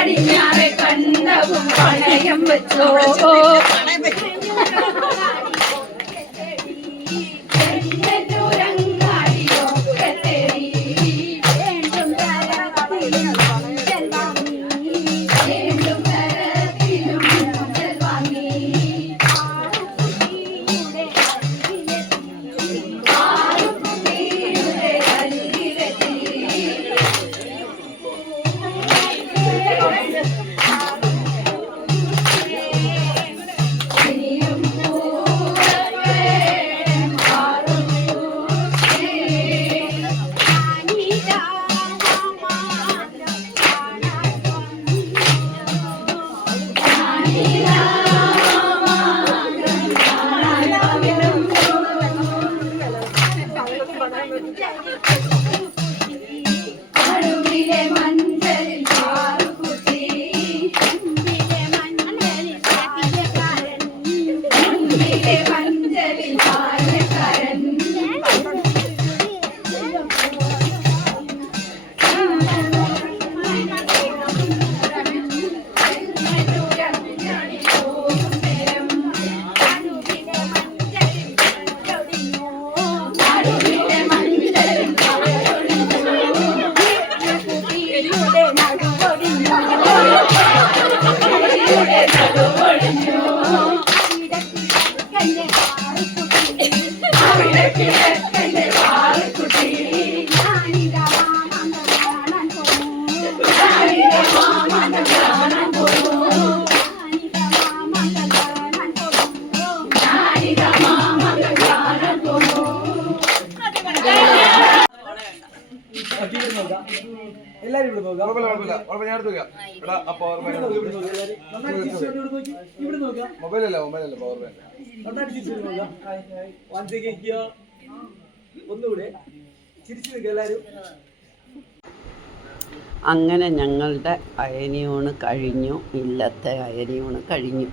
പടിഞ്ഞാറെ കണ്ടവും പണയം വെച്ചോ 我的妞，我的妞，我的妞，我的妞。എല്ലാരും ഇവിടെ നോക്കാം. ഞാൻ എടുത്തു വെക്കാം. എടാ ആ പവർ ബാങ്ക് ബാങ്ക് ഒന്നുകൂടെ ചിരിച്ചു നിൽക്കുക എല്ലാരും. അങ്ങനെ ഞങ്ങളുടെ അയനിയോണ് കഴിഞ്ഞു ഇല്ലത്തെ അയനിയോണ് കഴിഞ്ഞു.